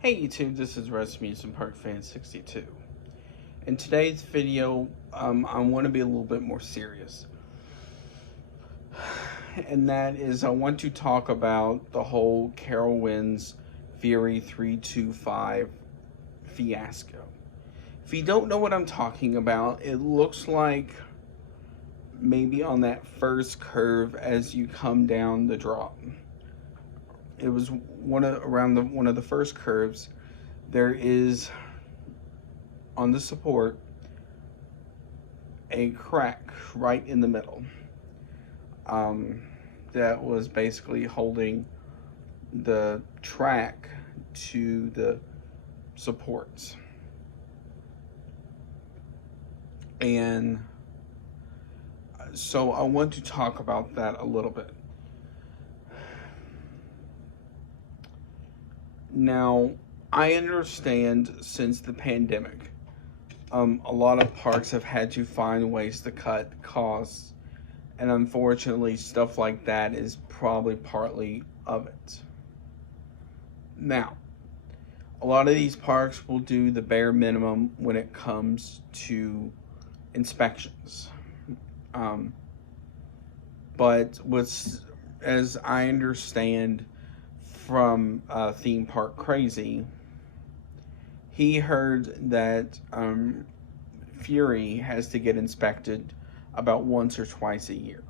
Hey YouTube, this is Rasmussen Park Fan 62. In today's video, I want to be a little bit more serious. And that is, I want to talk about the whole Carowinds Fury 325 fiasco. If you don't know what I'm talking about, it looks like maybe on that first curve as you come down the drop. It was one of the first curves. There is on the support a crack right in the middle that was basically holding the track to the supports. And so I want to talk about that a little bit. Now, I understand since the pandemic, a lot of parks have had to find ways to cut costs, and unfortunately, stuff like that is probably partly of it. Now, a lot of these parks will do the bare minimum when it comes to inspections. But as I understand from Theme Park Crazy, he heard that Fury has to get inspected about once or twice a year.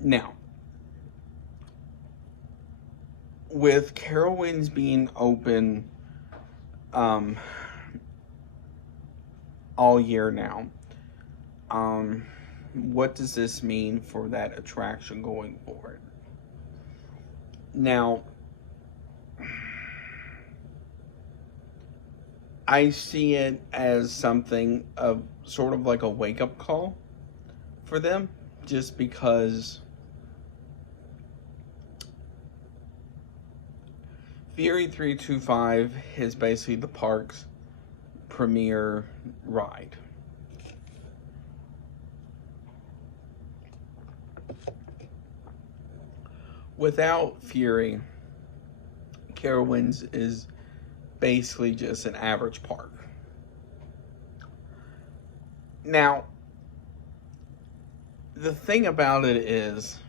Now, with Carowinds being open all year now, what does this mean for that attraction going forward? Now, I see it as something of sort of like a wake-up call for them, just because Fury 325 is basically the park's premier ride. Without Fury, Carowinds is basically just an average park. Now, the thing about it is,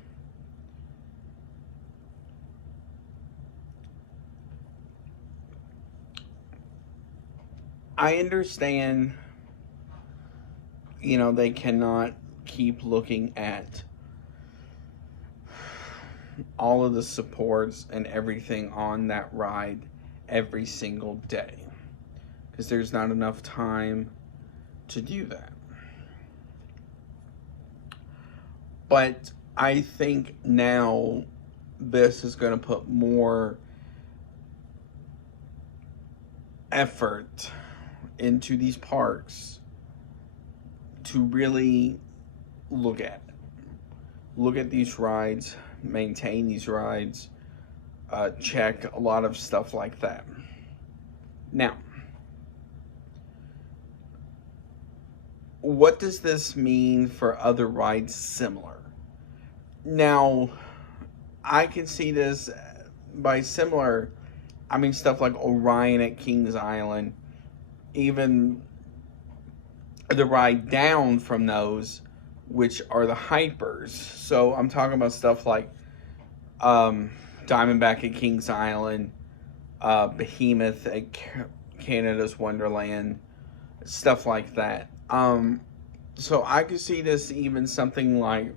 I understand, they cannot keep looking at all of the supports and everything on that ride every single day, because there's not enough time to do that. But I think now this is going to put more effort into these parks to really look at these rides, maintain these rides, check a lot of stuff like that. Now, what does this mean for other rides similar? Now, I can see this by similar, I mean stuff like Orion at Kings Island, even the ride down from those, which are the hypers. So I'm talking about stuff like Diamondback at Kings Island, Behemoth at Canada's Wonderland, stuff like that. So I could see this even something like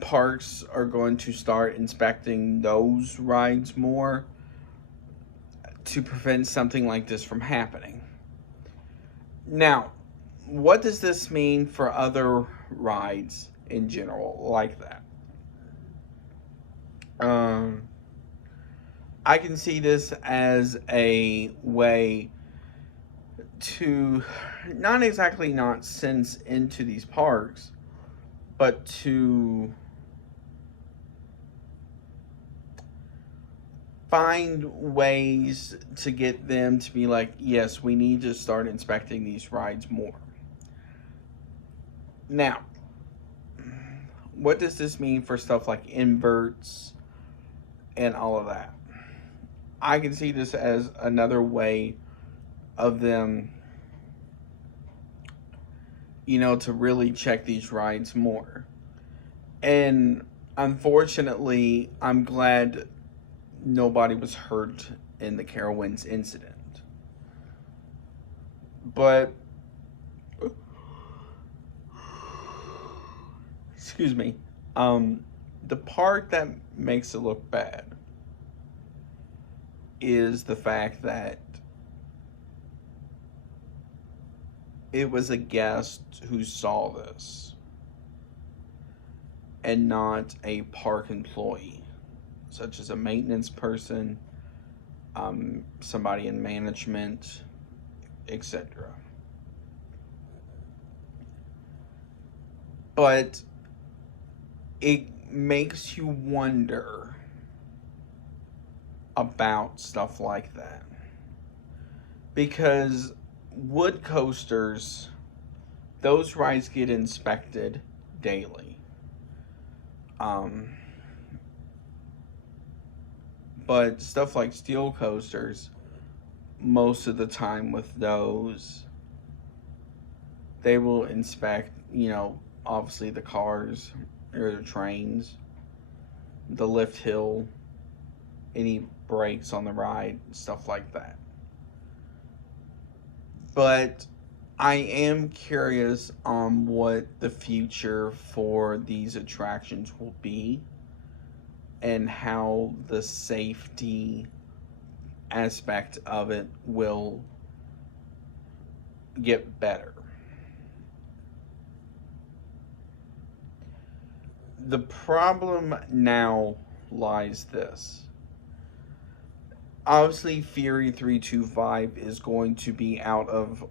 parks are going to start inspecting those rides more to prevent something like this from happening. Now, what does this mean for other rides in general like that? I can see this as a way to not exactly not sense into these parks, but to find ways to get them to be like, yes, we need to start inspecting these rides more. Now, what does this mean for stuff like inverts and all of that? I can see this as another way of them, to really check these rides more. And unfortunately, I'm glad nobody was hurt in the Carowinds incident. But, excuse me, the part that makes it look bad is the fact that it was a guest who saw this and not a park employee, such as a maintenance person, somebody in management, etc. But it makes you wonder about stuff like that. Because wood coasters, those rides get inspected daily. But stuff like steel coasters, most of the time with those, they will inspect, obviously the cars or the trains, the lift hill, any brakes on the ride, stuff like that. But I am curious on what the future for these attractions will be and how the safety aspect of it will get better. The problem now lies this. Obviously, Fury 325 is going to be out of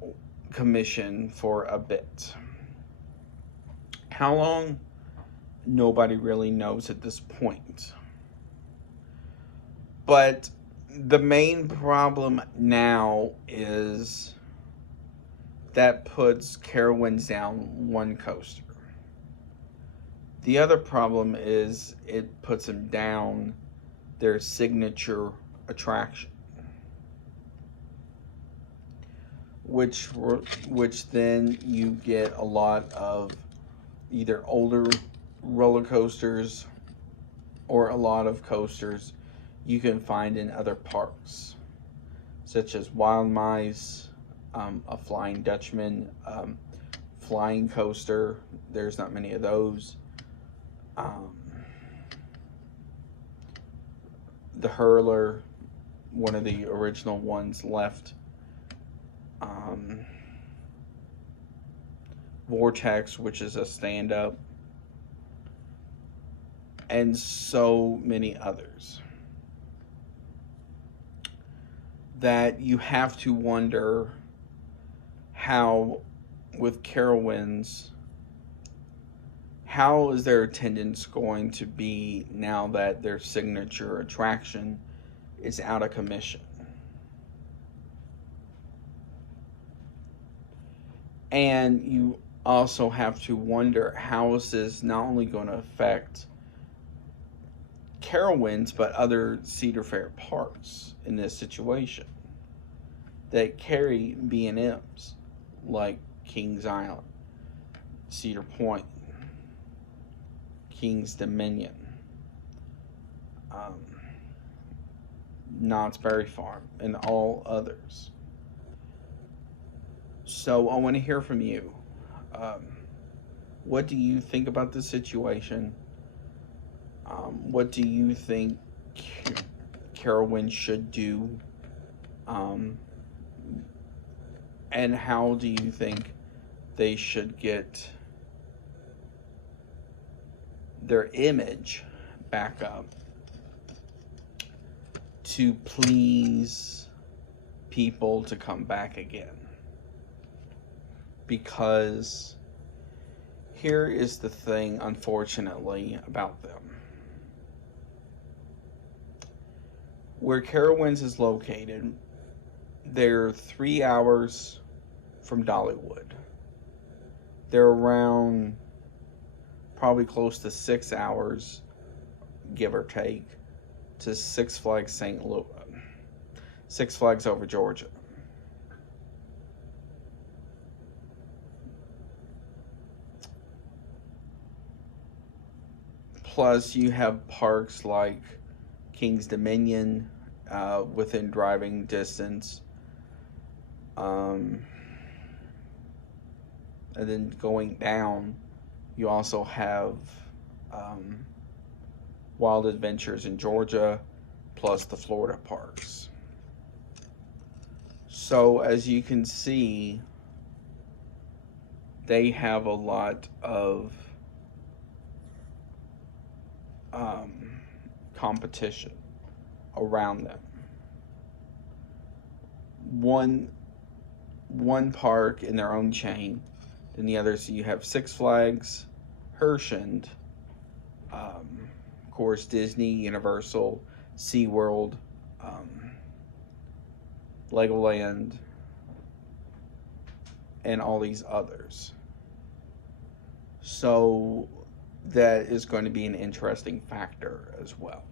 commission for a bit. How long? Nobody really knows at this point. But the main problem now is that puts Carowinds down one coaster. The other problem is it puts them down their signature attraction, which then you get a lot of either older roller coasters or a lot of coasters you can find in other parks, such as Wild Mice, a Flying Dutchman, Flying Coaster. There's not many of those. The Hurler, one of the original ones left. Vortex, which is a stand-up, and so many others that you have to wonder how, with Carowinds, how is their attendance going to be now that their signature attraction is out of commission? And you also have to wonder how is this not only going to affect Carowinds but other Cedar Fair parks in this situation that carry B&Ms like Kings Island, Cedar Point, Kings Dominion, Knott's Berry Farm, and all others. So I want to hear from you. What do you think about this situation? What do you think Carowinds should do? And how do you think they should get their image back up to please people to come back again? Because here is the thing, unfortunately, about them. Where Carowinds is located, they're 3 hours from Dollywood. They're around probably close to 6 hours, give or take, to Six Flags St. Louis. Six Flags Over Georgia. Plus, you have parks like King's Dominion within driving distance. And then going down, you also have Wild Adventures in Georgia, plus the Florida parks. So as you can see, they have a lot of competition around them. One park in their own chain, then the others you have Six Flags, Hershend, of course Disney, Universal, SeaWorld, Legoland, and all these others. So that is going to be an interesting factor as well.